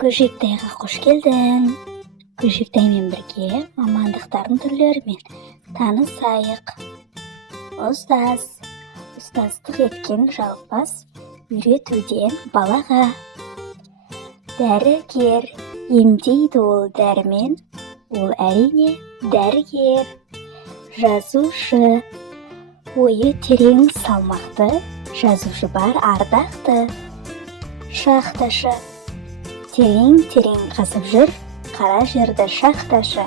Көжектайға қош келдің. Көжектаймен бірге мамандықтардың түрлерімен танысайық. Ұстаз. Ұстаздық еткен жалғыз үйретуден балаға. Дәрігер. Емдейді ол дәрімен, ол әрине дәрігер. Жазушы. Ойы терең салмақты, жазушы бар ардақты. Шахташы. Терең қазып жүр, қара жерді шахташы.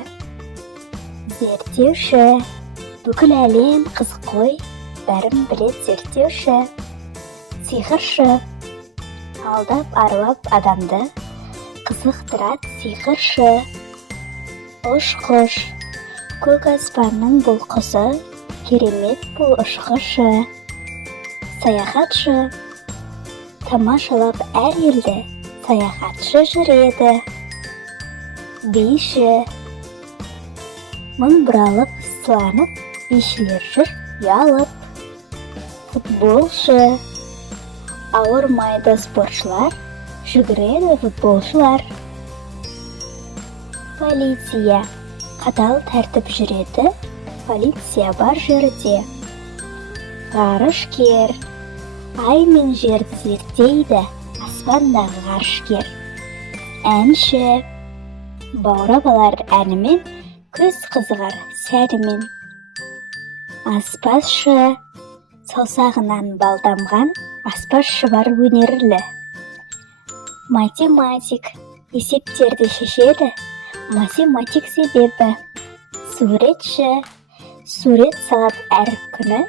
Зерттеуші. Бүкіл әлем қызық қой, бәрін білет зерттеуші. Сиқыршы. Алдап аралап адамды, қызықтырат сиқыршы. Ұшқыш. Көк аспанның бұл құсы, керемет бұл ұшқышы. Саяхатшы. Тамашалап әр елді, саяхатшы жүреді. Биші. Мың бұралып, сыланып, бишілер жүр ұялып. Футболшы. Ауырмайды спортшылар, жүгіреді футболшылар. Полиция. Қатал тәртіп жүреді, полиция бар жерде. Ғарышкер. Ай мен жерді зерттейді, аспандағы ғарышкер. Әнші. Баурап алар әнімен, көз қызығар сәнімен. Аспазшы. Саусағынан балдамған, аспазшы бар өнерлі. Математик. Есептерді шешеді, математик себебі. Суретші. Сурет салат әр күні,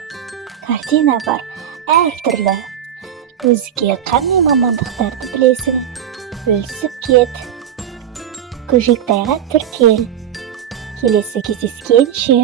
картина бар әр түрлі. Өзге қандай мамандықтарды білесің? Бөлісіп кет. Көжектайға тіркел. Келесі кездескенше.